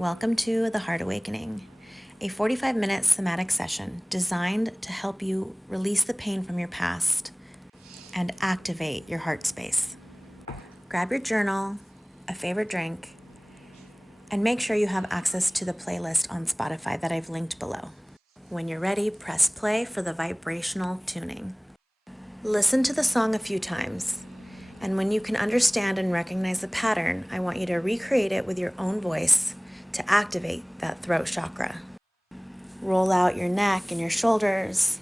Welcome to the Heart Awakening, a 45-minute somatic session designed to help you release the pain from your past and activate your heart space. Grab your journal, a favorite drink, and make sure you have access to the playlist on Spotify that I've linked below. When you're ready, press play for the vibrational tuning. Listen to the song a few times, and when you can understand and recognize the pattern, I want you to recreate it with your own voice to activate that throat chakra. Roll out your neck and your shoulders.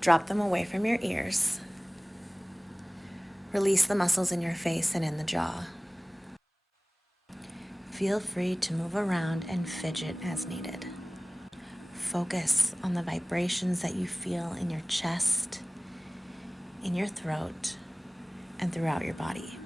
Drop them away from your ears. Release the muscles in your face and in the jaw. Feel free to move around and fidget as needed. Focus on the vibrations that you feel in your chest, in your throat, and throughout your body.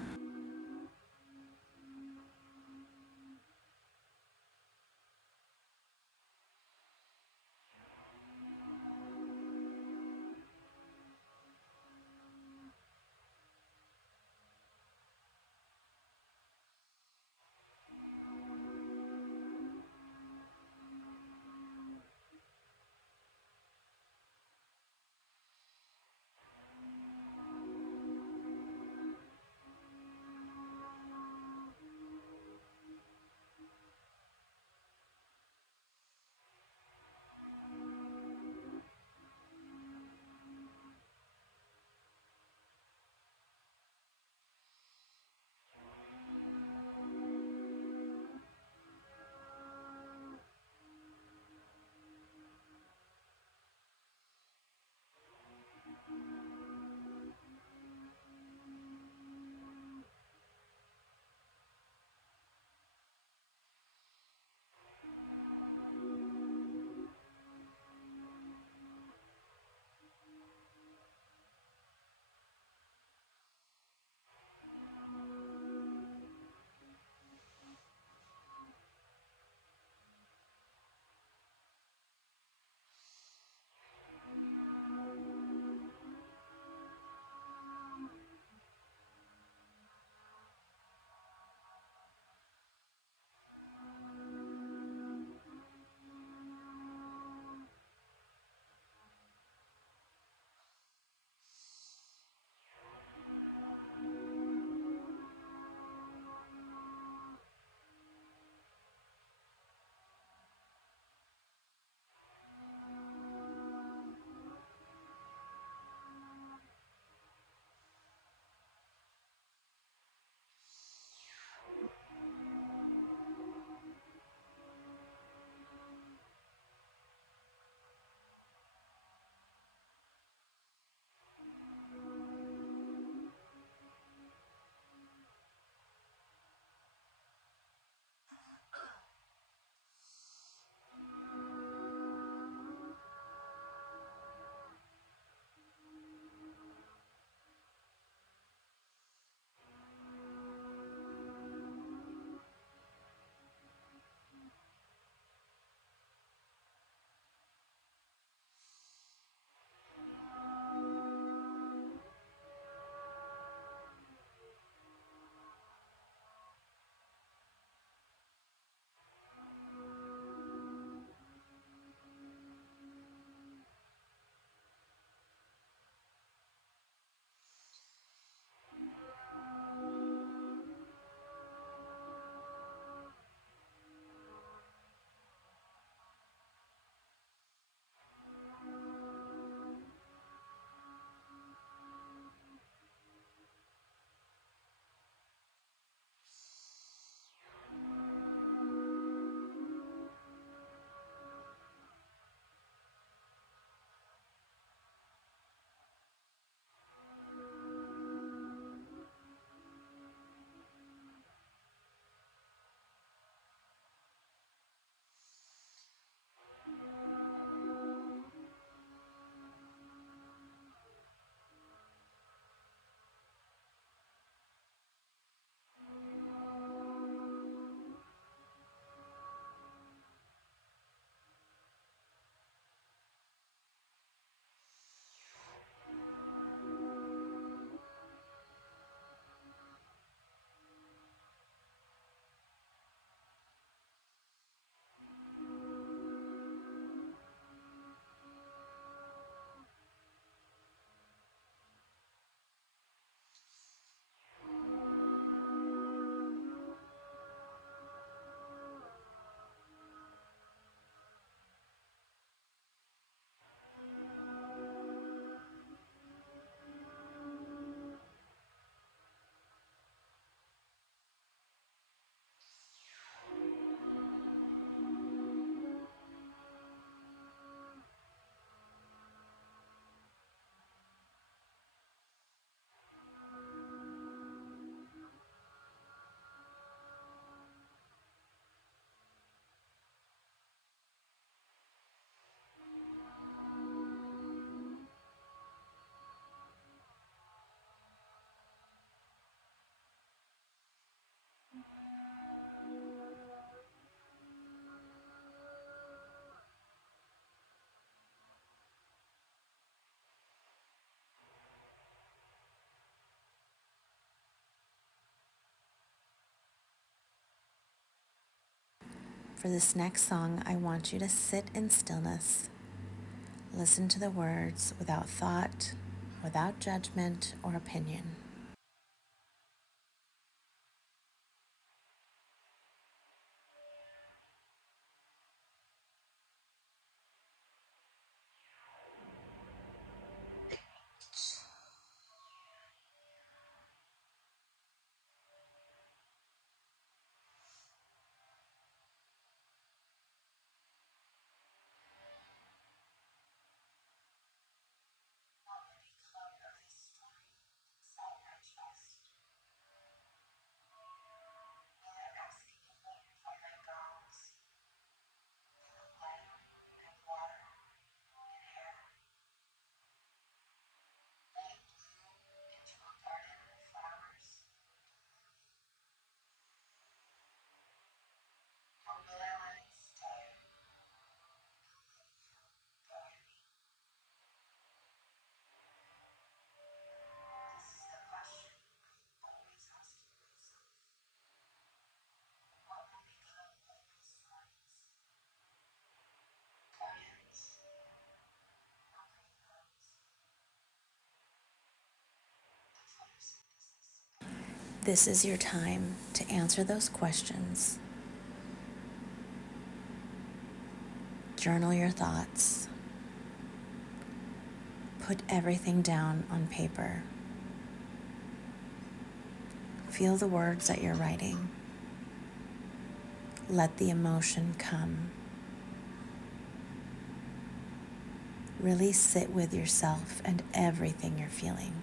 For this next song, I want you to sit in stillness. Listen to the words without thought, without judgment or opinion. This is your time to answer those questions. Journal your thoughts. Put everything down on paper. Feel the words that you're writing. Let the emotion come. Really sit with yourself and everything you're feeling.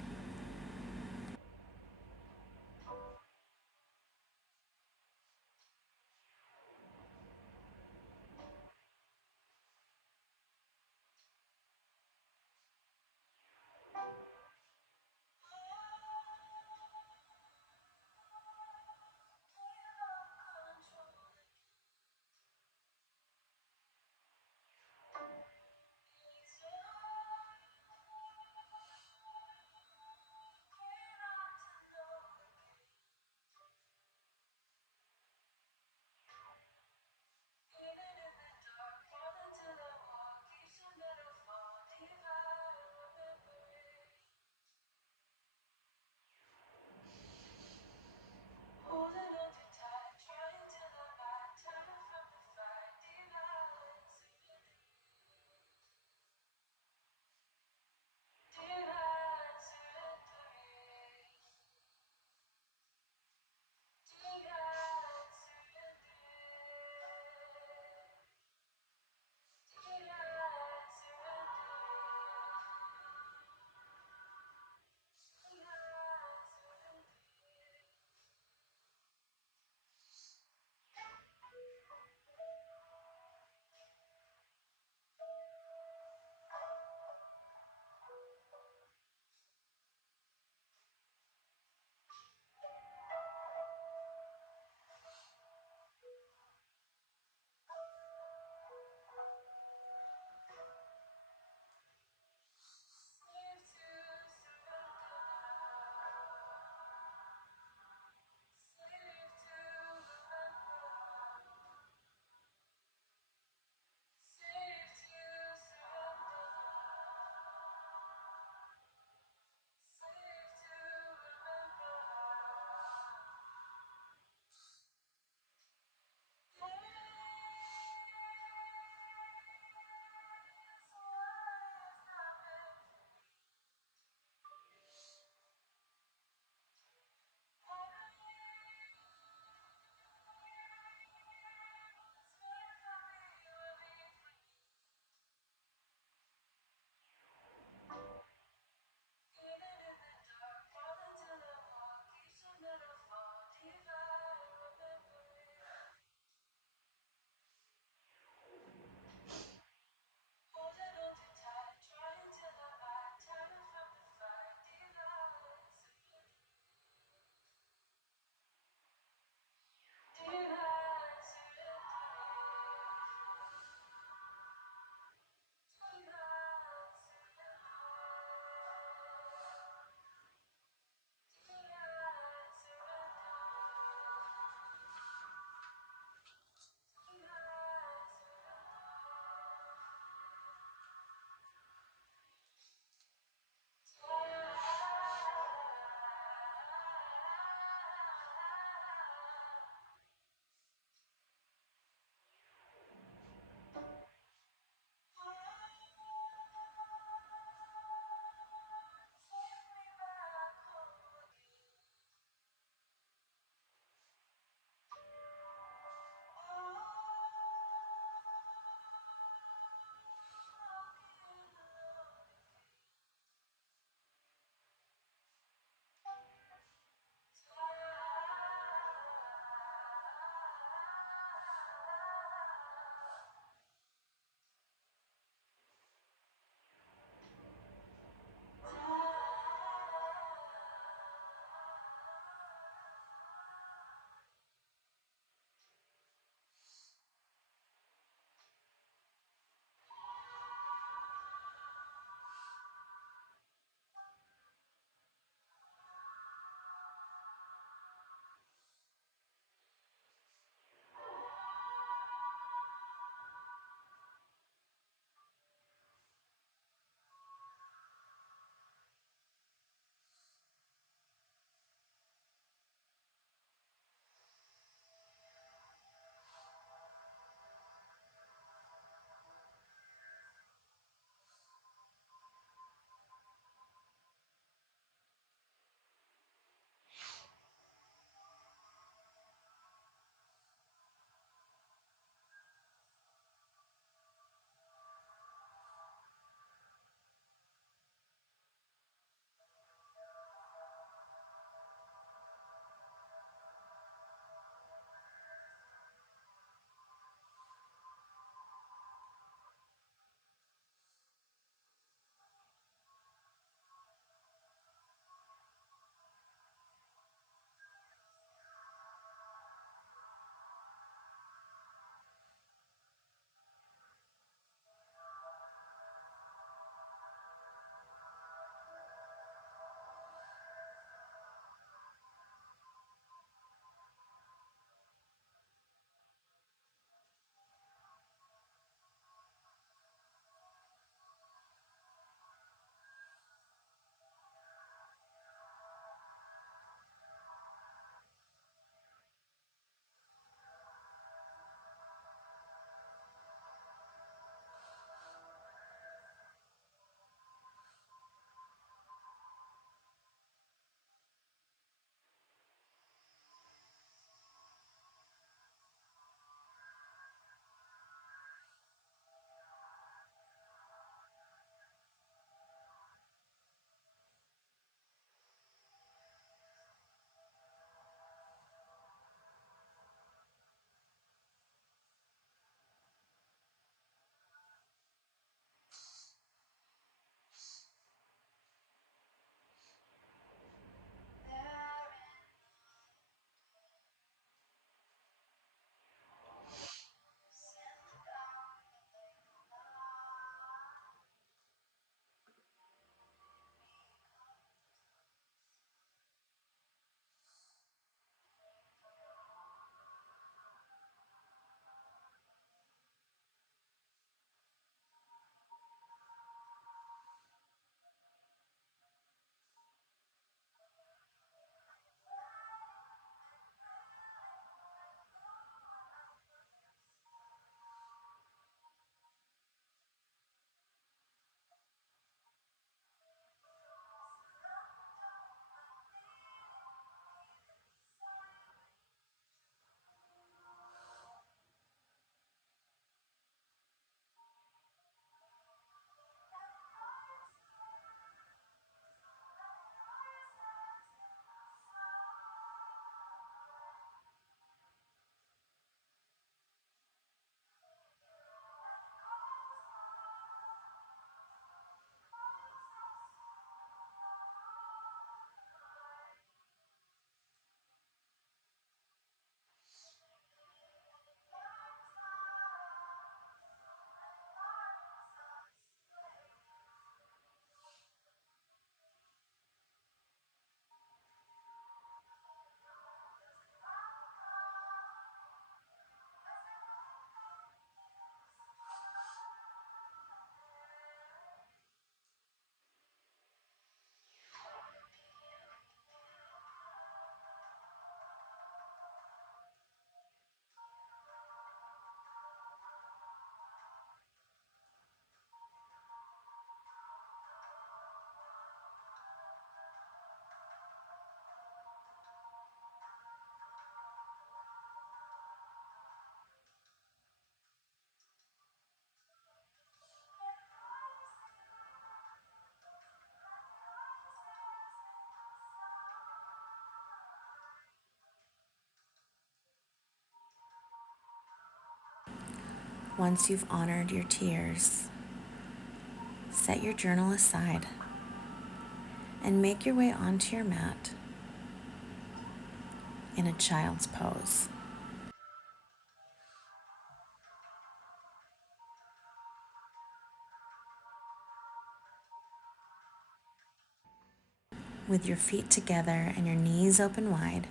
Once you've honored your tears, set your journal aside and make your way onto your mat in a child's pose. With your feet together and your knees open wide,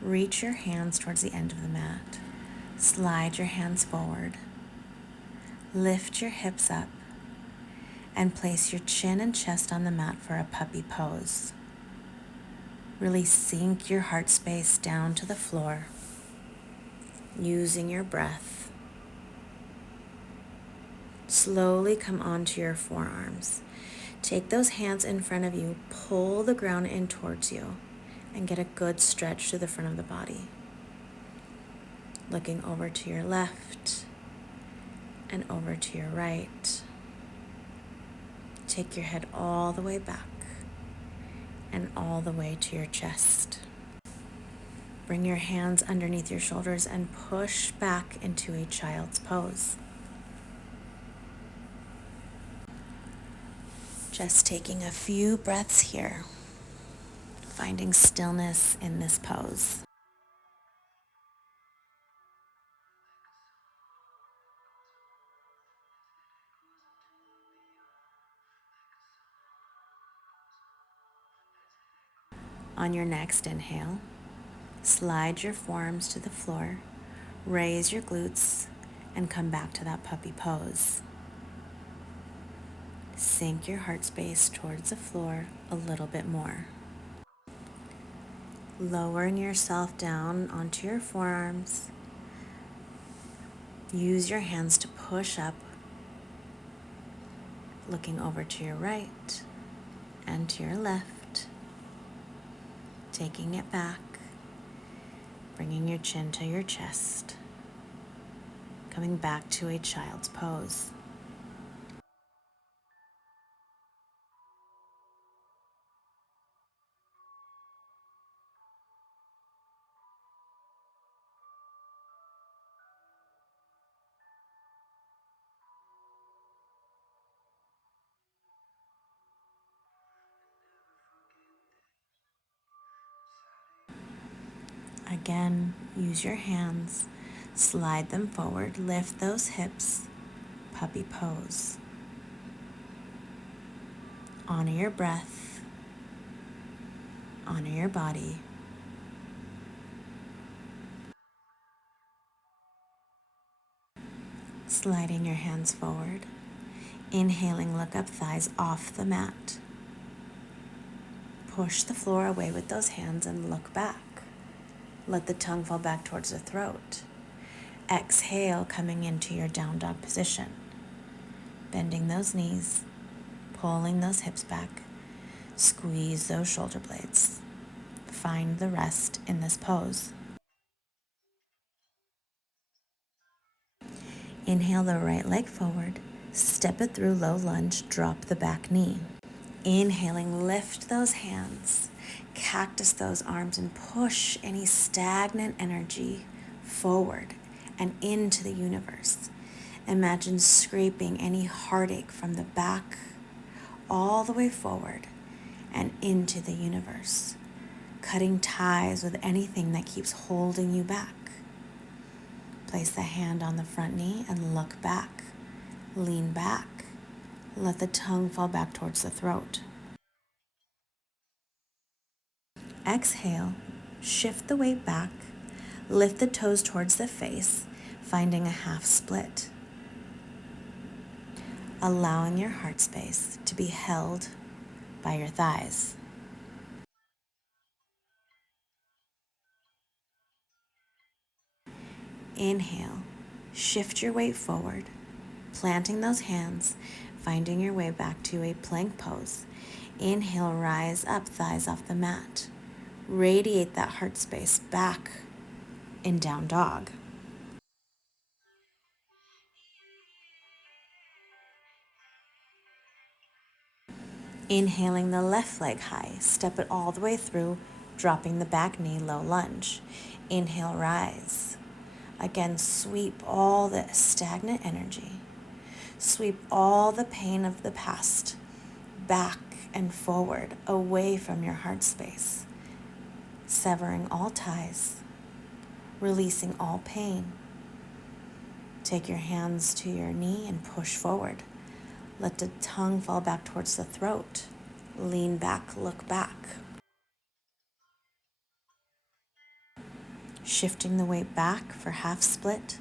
reach your hands towards the end of the mat. Slide your hands forward. Lift your hips up and place your chin and chest on the mat for a puppy pose. Really sink your heart space down to the floor, using your breath. Slowly come onto your forearms. Take those hands in front of you, pull the ground in towards you, and get a good stretch to the front of the body. Looking over to your left and over to your right. Take your head all the way back and all the way to your chest. Bring your hands underneath your shoulders and push back into a child's pose. Just taking a few breaths here, finding stillness in this pose. On your next inhale, slide your forearms to the floor, raise your glutes, and come back to that puppy pose. Sink your heart space towards the floor a little bit more. Lowering yourself down onto your forearms. Use your hands to push up, looking over to your right and to your left. Taking it back, bringing your chin to your chest, coming back to a child's pose. Again, use your hands, slide them forward, lift those hips, puppy pose. Honor your breath, honor your body. Sliding your hands forward, inhaling, look up, thighs off the mat. Push the floor away with those hands and look back. Let the tongue fall back towards the throat. Exhale, coming into your down dog position. Bending those knees, pulling those hips back. Squeeze those shoulder blades. Find the rest in this pose. Inhale the right leg forward. Step it through low lunge. Drop the back knee. Inhaling, lift those hands. Cactus those arms and push any stagnant energy forward and into the universe. Imagine scraping any heartache from the back all the way forward and into the universe, cutting ties with anything that keeps holding you back. Place the hand on the front knee and look back. Lean back. Let the tongue fall back towards the throat. Exhale, shift the weight back, lift the toes towards the face, finding a half split. Allowing your heart space to be held by your thighs. Inhale, shift your weight forward, planting those hands, finding your way back to a plank pose. Inhale, rise up, thighs off the mat. Radiate that heart space back in down dog. Inhaling the left leg high, step it all the way through, dropping the back knee, low lunge. Inhale, rise. Again, sweep all the stagnant energy. Sweep all the pain of the past back and forward, away from your heart space, severing all ties, releasing all pain. Take your hands to your knee and push forward. Let the tongue fall back towards the throat. Lean back, look back. Shifting the weight back for half split.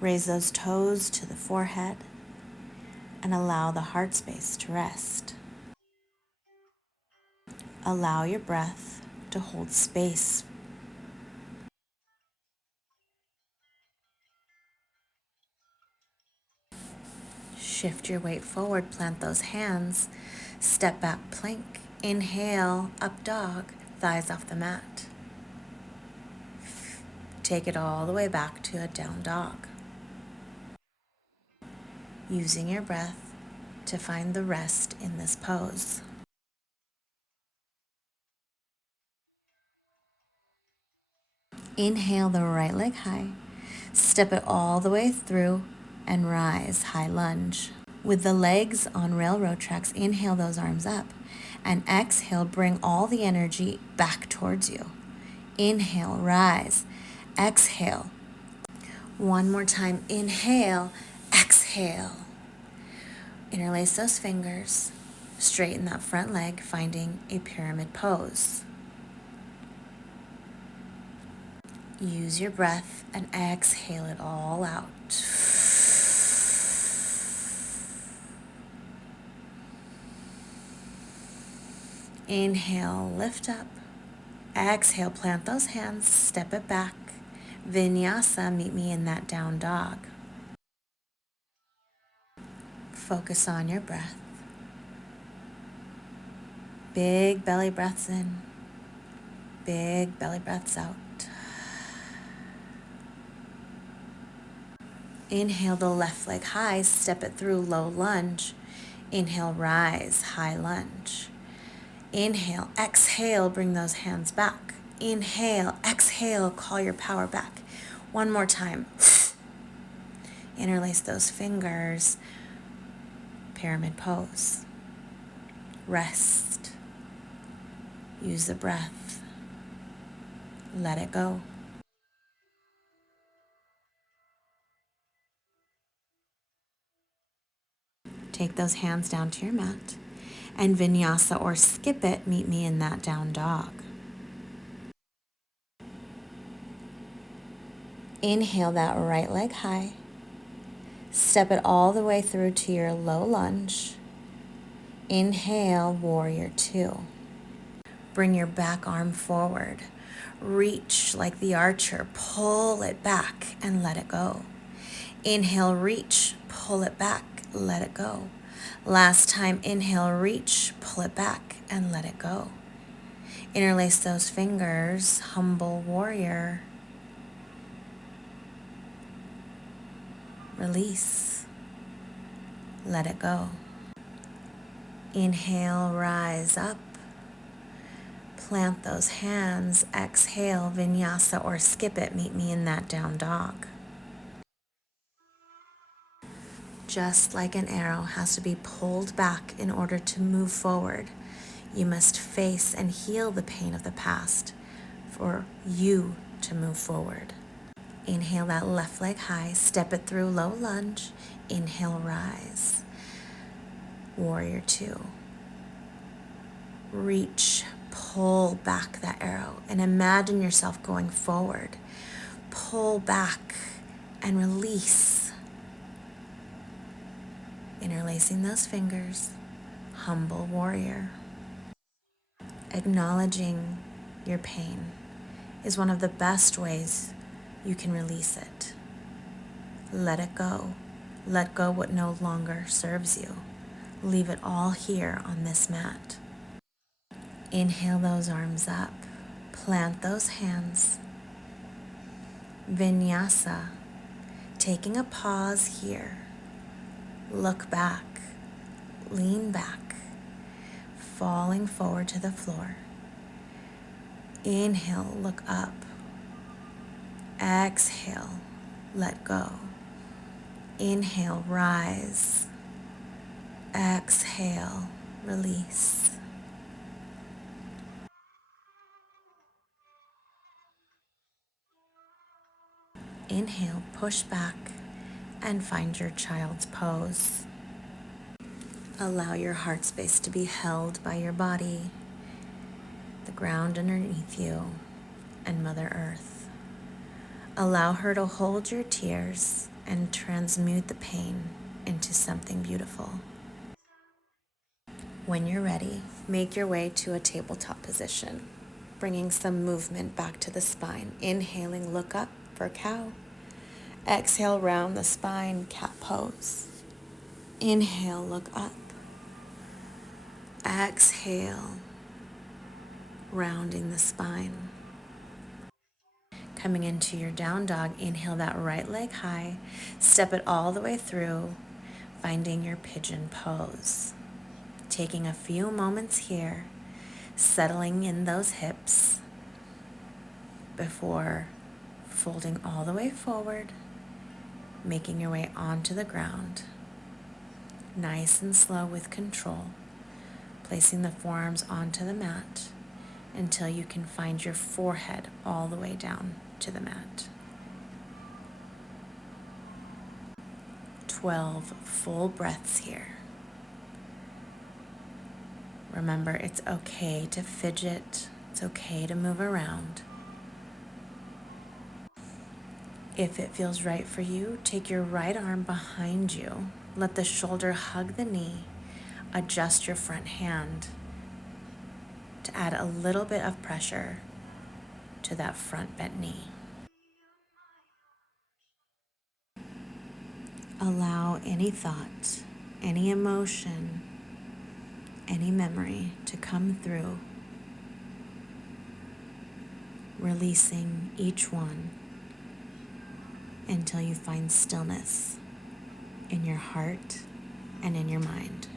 Raise those toes to the forehead and allow the heart space to rest. Allow your breath to hold space. Shift your weight forward, plant those hands, step back plank. Inhale, up dog, thighs off the mat. Take it all the way back to a down dog. Using your breath to find the rest in this pose. Inhale the right leg high, step it all the way through and rise, high lunge. With the legs on railroad tracks, inhale those arms up and exhale, bring all the energy back towards you. Inhale, rise, exhale. One more time, inhale, exhale. Interlace those fingers, straighten that front leg, finding a pyramid pose. Use your breath and exhale it all out. Inhale, lift up. Exhale, plant those hands, step it back. Vinyasa, meet me in that down dog. Focus on your breath. Big belly breaths in, big belly breaths out. Inhale the left leg high, step it through, low lunge. Inhale, rise, high lunge. Inhale, exhale, bring those hands back. Inhale, exhale, call your power back. One more time. Interlace those fingers. Pyramid pose. Rest. Use the breath. Let it go. Take those hands down to your mat. And vinyasa or skip it, meet me in that down dog. Inhale that right leg high. Step it all the way through to your low lunge. Inhale, warrior two. Bring your back arm forward. Reach like the archer. Pull it back and let it go. Inhale, reach, pull it back, let it go. Last time, inhale, reach, pull it back and let it go. Interlace those fingers, humble warrior. Release. Let it go. Inhale, rise up. Plant those hands. Exhale, vinyasa or skip it. Meet me in that down dog. Just like an arrow has to be pulled back in order to move forward, you must face and heal the pain of the past for you to move forward. Inhale that left leg high, step it through, low lunge. Inhale, rise. Warrior two. Reach, pull back that arrow and imagine yourself going forward. Pull back and release. Interlacing those fingers, humble warrior. Acknowledging your pain is one of the best ways you can release it. Let it go. Let go what no longer serves you. Leave it all here on this mat. Inhale those arms up. Plant those hands. Vinyasa. Taking a pause here. Look back. Lean back. Falling forward to the floor. Inhale, look up. Exhale, let go. Inhale, rise. Exhale, release. Inhale, push back and find your child's pose. Allow your heart space to be held by your body, the ground underneath you, and Mother Earth. Allow her to hold your tears and transmute the pain into something beautiful. When you're ready, make your way to a tabletop position, bringing some movement back to the spine. Inhaling, look up for cow. Exhale, round the spine, cat pose. Inhale, look up. Exhale, rounding the spine. Coming into your down dog, inhale that right leg high, step it all the way through, finding your pigeon pose. Taking a few moments here, settling in those hips before folding all the way forward, making your way onto the ground, nice and slow with control, placing the forearms onto the mat until you can find your forehead all the way down to the mat. 12 full breaths here. Remember, it's okay to fidget. It's okay to move around. If it feels right for you, take your right arm behind you. Let the shoulder hug the knee. Adjust your front hand to add a little bit of pressure to that front bent knee. Allow any thought, any emotion, any memory to come through, releasing each one until you find stillness in your heart and in your mind.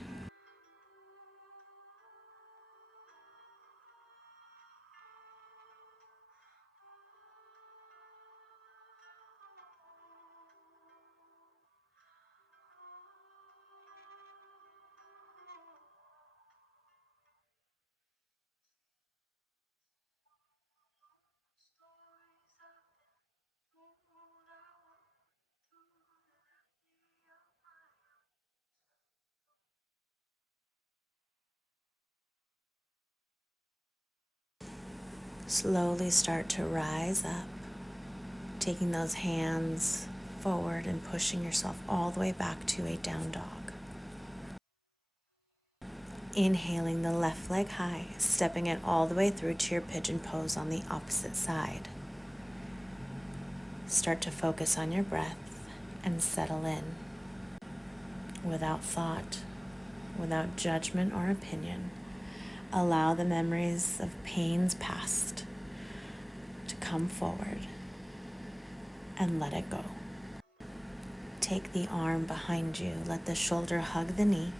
Slowly start to rise up, taking those hands forward and pushing yourself all the way back to a down dog. Inhaling the left leg high, stepping it all the way through to your pigeon pose on the opposite side. Start to focus on your breath and settle in. Without thought, without judgment or opinion, allow the memories of pains past to come forward and let it go. Take the arm behind you, let the shoulder hug the knee,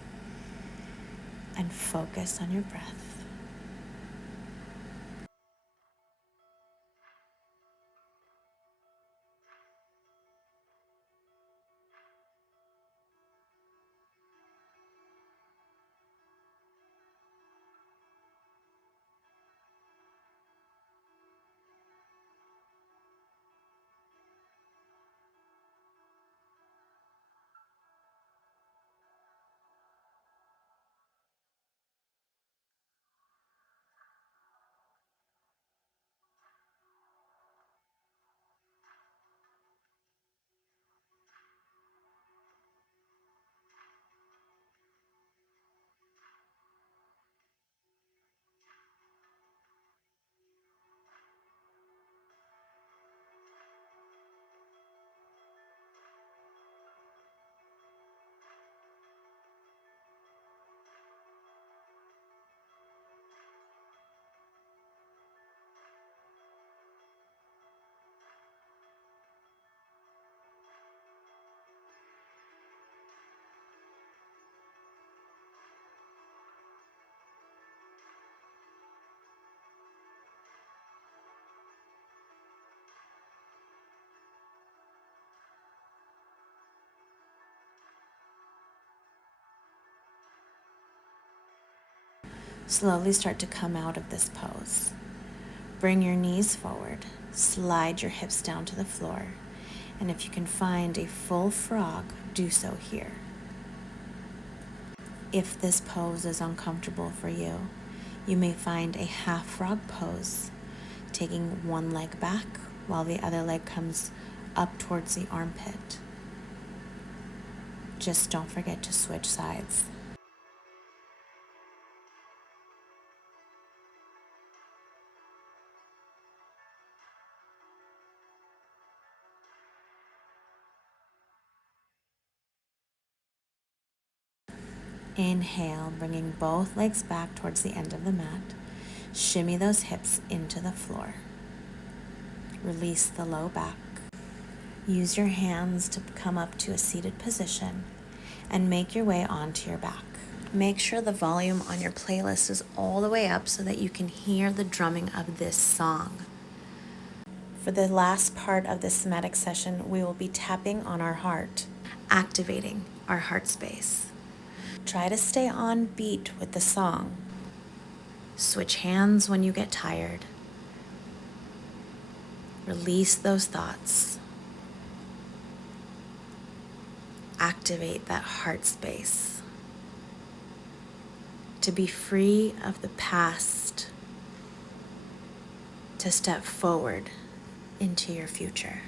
and focus on your breath. Slowly start to come out of this pose. Bring your knees forward, slide your hips down to the floor, and if you can find a full frog, do so here. If this pose is uncomfortable for you, you may find a half frog pose, taking one leg back while the other leg comes up towards the armpit. Just don't forget to switch sides. Inhale, bringing both legs back towards the end of the mat. Shimmy those hips into the floor. Release the low back. Use your hands to come up to a seated position and make your way onto your back. Make sure the volume on your playlist is all the way up so that you can hear the drumming of this song. For the last part of this somatic session, we will be tapping on our heart, activating our heart space. Try to stay on beat with the song. Switch hands when you get tired. Release those thoughts. Activate that heart space. To be free of the past, to step forward into your future.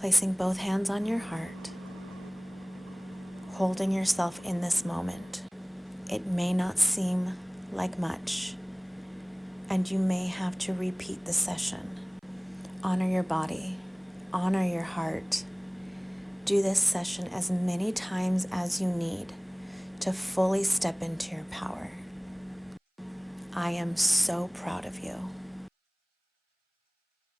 Placing both hands on your heart, holding yourself in this moment. It may not seem like much, and you may have to repeat the session. Honor your body, honor your heart. Do this session as many times as you need to fully step into your power. I am so proud of you.